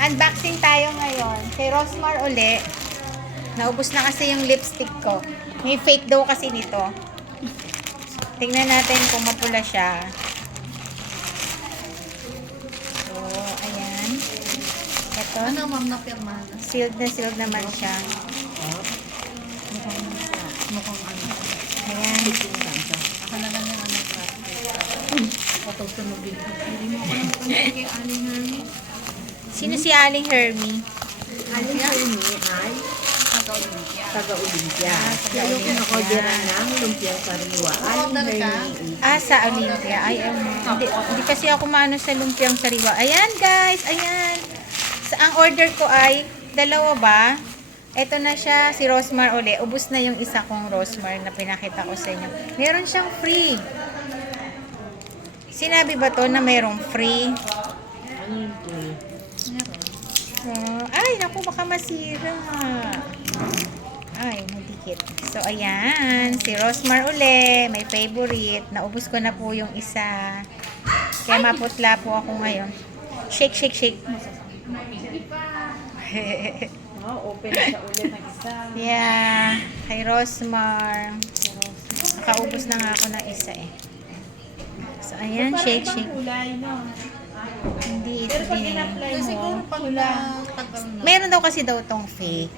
Unboxing tayo ngayon. Kay Rosmar uli. Naubos na kasi yung lipstick ko. May fake daw kasi nito. Tingnan natin kung mapula siya. So, ayan. Ito. Ano, ma'am, na-pirma na? Sealed naman siya. Mukhang ano. Ayan. Ako na lang yung ano, patugtunogin ko. Hindi mo ako kay Aling Hermie. Sino si Aling Hermie? Aling Hermie ay taga-Olympia. Yung kinakorderan ng lumpiang sariwa. Aling Hermie. Sa Olympia. Ay, hindi kasi ako maano sa lumpiang sariwa. Ayan, guys. Ayan. Ang order ko ay dalawa ba? Ito na siya, si Rosmar uli. Ubus na yung isa kong Rosmar na pinakita ko sa inyo. Meron siyang free. Sinabi ba to na mayroong free? Ano yun po? Ay, naku, baka masira. Ay, nadikit. So, ayan. Si Rosmar uli. May favorite. Naubos ko na po yung isa. Kaya maputla po ako ngayon. Shake, shake, shake. Open siya ulit ng isa. Yeah. Kay Rosmar. Nakaubos na nga ako ng isa eh. So, ayan. Shake, shake. Kulay, no? Hindi ito Pero pag din. in-apply Kasi mo, siguro pag tagal na. Meron daw kasi daw tong fake.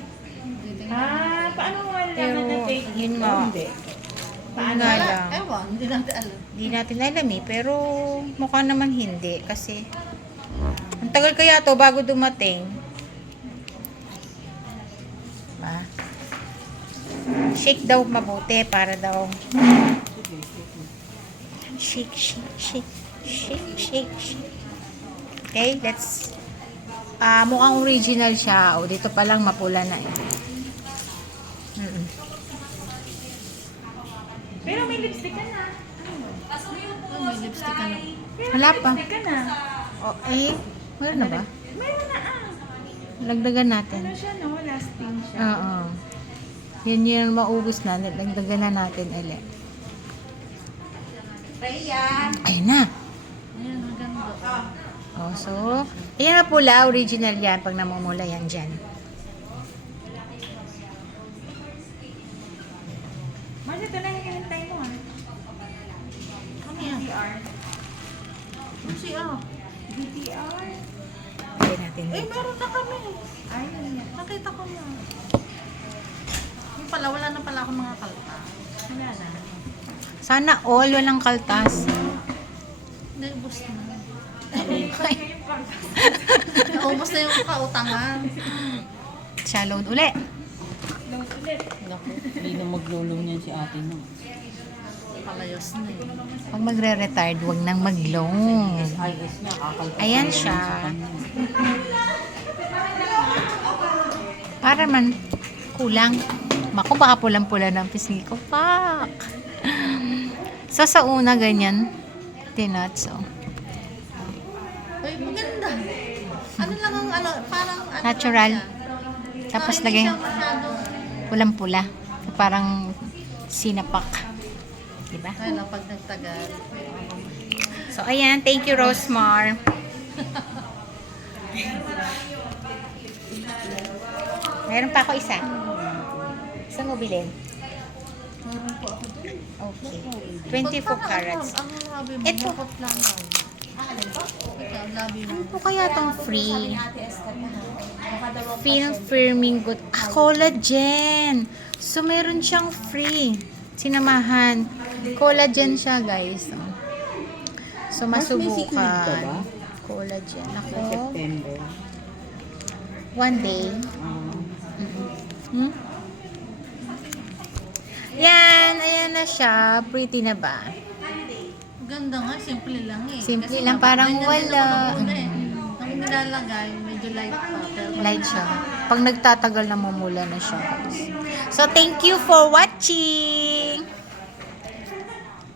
paano mo Pero, malalaman na fake? yun nga. Hindi. Yun nga Wala, lang. ewan, hindi natin alam. Hindi natin alam eh. Pero, mukha naman hindi. Kasi, ang tagal kaya to bago dumating. Diba? Shake daw mabuti para daw. Shake, shake, shake. Shake, shake, shake. Okay, let's mukhang original siya. O, dito pa lang mapula na eh. Pero may lipstick ka na. May lipstick ka na. Wala pa. Lipstick ka na. O, meron na ba? Meron na Lagdagan natin. Ano siya, no? Lasting siya. Oo. Yan yung maubos na. Lagdagan na natin ulit. Ayun na. Ayan, maganda. Oh, so, ayan na pula. Original yan. Pag namumula yan dyan. Marcia, ito lang yung hinintay mo, ah. Ano yan? BTR. Kasi ah. BTR. Lagyan natin Eh, dito. meron na kami. Ayun. Nakita ko na. Yung pala, wala na pala akong mga kalta. Wala na. Sana all. Walang kaltas. Naubos na. Naubos na yung kautangan. Siya load uli. Load ulit. Naku, hindi na maglulong niyan si ate no. Palayos na eh. Pag magre-retard, wag nang mag-long. IS niya, kakalpas. Ayan siya. Para man kulang. Bako, baka pulang-pula ng pisngi ko. Fuck. So, sa una, ganyan. Tinat, so. Uy, maganda. Ano lang ang ano, parang ano Natural. lang siya. Tapos Hindi lagay siya masyadong, pulang-pula. Parang sinapak. Diba? ano, pag nagtagal. So, ayan. Thank you, Rosmar. Meron pa ako isa. Saan mo bilhin? Meron po ako dun. Okay. 24 carats. Ang labi mo, Ito. mukot lang ako. Ito, ang labi mo. Ano po kaya tong free? Film firming good. Collagen. So, meron siyang free. Sinamahan. Collagen siya, guys. So, Mas may secret ka ba? masubukan. Collagen. Ako, September. one day. Ah, Hmm? Yan. Ayan na siya. Pretty na ba? Ganda nga, simple lang eh. Simple Kasi lang, nga, parang ganyan din wala. ako nung una eh. Ang nilalagay, medyo light pa. Pero Light siya. Pag nagtatagal, namumula na siya, guys. So, thank you for watching!